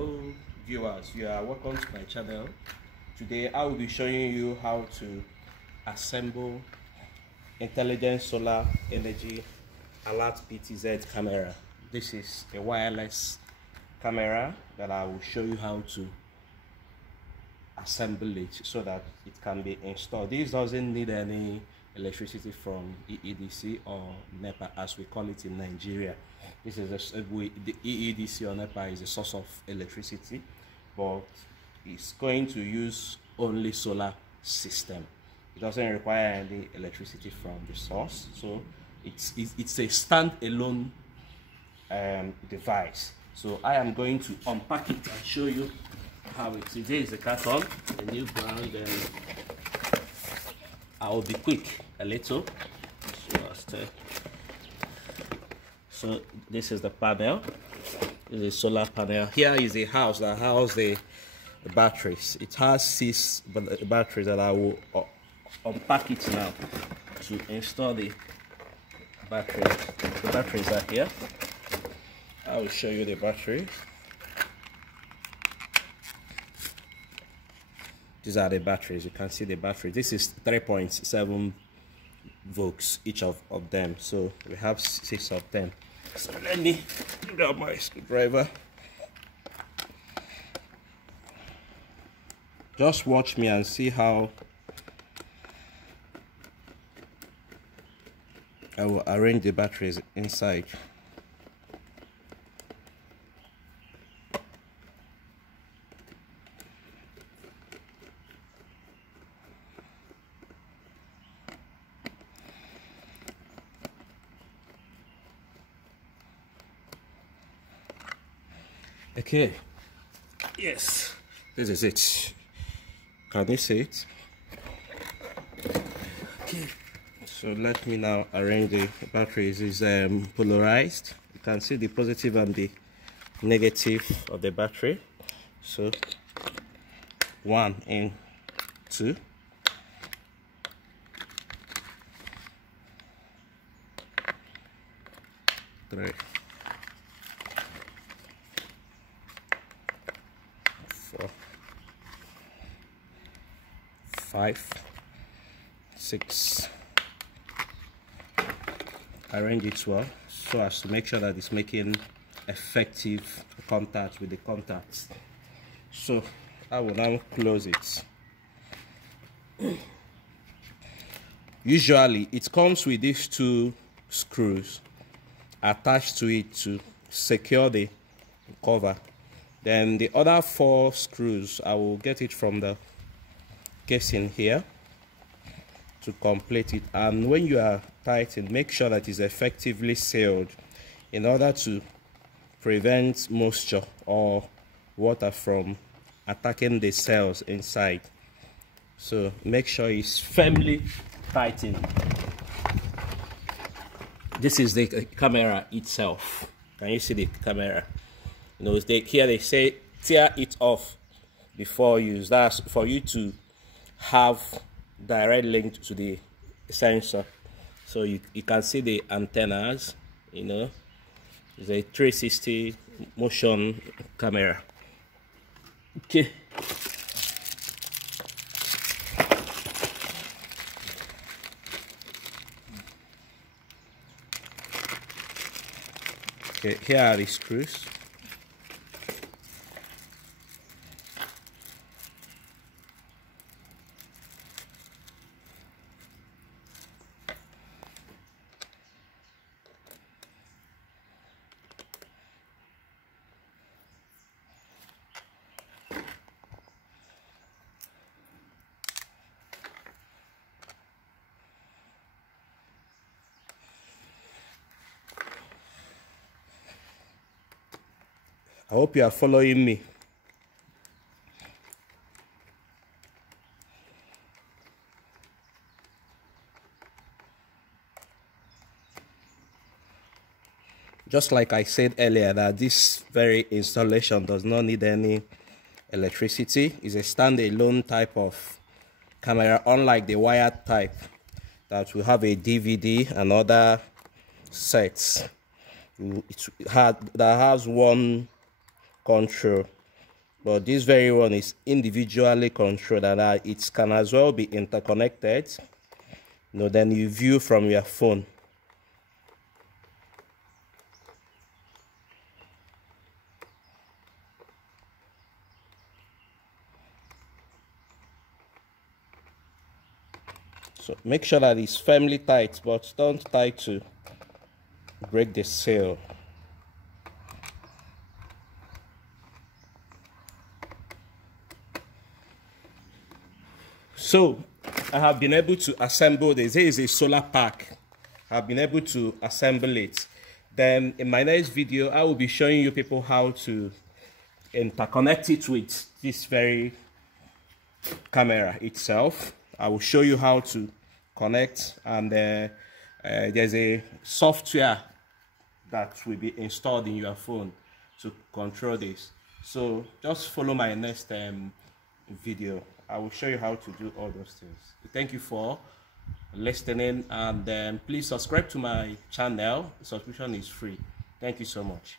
Hello viewers, you are welcome to my channel. Today I will be showing you how to assemble intelligent solar energy alert PTZ camera. This is a wireless camera that I will show you how to assemble it so that it can be installed. This doesn't need any electricity from EEDC or NEPA as we call it in Nigeria. This is the EEDC or NEPA is a source of electricity, but it's going to use only solar system. It doesn't require any electricity from the source, so it's a standalone device. So I am going to unpack it and show you how it is. There is a carton, a new brand. I will be quick a little. So this is the panel. This is a solar panel. Here is a house that houses the batteries. It has 6 batteries that I will unpack it now to install the batteries. The batteries are here. I will show you the batteries. These are the batteries. You can see the battery. This is 3.7 volts each of them. So we have 6 of them. So let me grab my screwdriver. Just watch me and see how I will arrange the batteries inside. Okay, yes, this is it. Can you see it? Okay, so let me now arrange the batteries. It's polarized. You can see the positive and the negative of the battery. So 1 and 2. Three. 4, 5, 6. Arrange it well so as to make sure that it's making effective contact with the contacts. So I will now close it. Usually it comes with these 2 screws attached to it to secure the cover. Then the other 4 screws, I will get it from the casing here to complete it. And when you are tightening, make sure that it's effectively sealed in order to prevent moisture or water from attacking the cells inside. So make sure it's firmly tightened. This is the camera itself. Can you see the camera? You know, here they say tear it off before use. That's for you to have direct link to the sensor. So you can see the antennas. You know, it's a 360 motion camera. Okay. Okay, here are the screws. I hope you are following me. Just like I said earlier, that this very installation does not need any electricity. It's a standalone type of camera, unlike the wired type that will have a DVD and other sets. That has one control but this very one is individually controlled, and it can as well be interconnected. Then you view from your phone. So make sure that it's firmly tight, but don't tie to break the seal. So I have been able to assemble this. Here is a solar pack. I've been able to assemble it. Then in my next video, I will be showing you people how to interconnect it with this very camera itself. I will show you how to connect, and there's a software that will be installed in your phone to control this. So just follow my next video. I will show you how to do all those things. Thank you for listening, and please subscribe to my channel. The subscription is free. Thank you so much.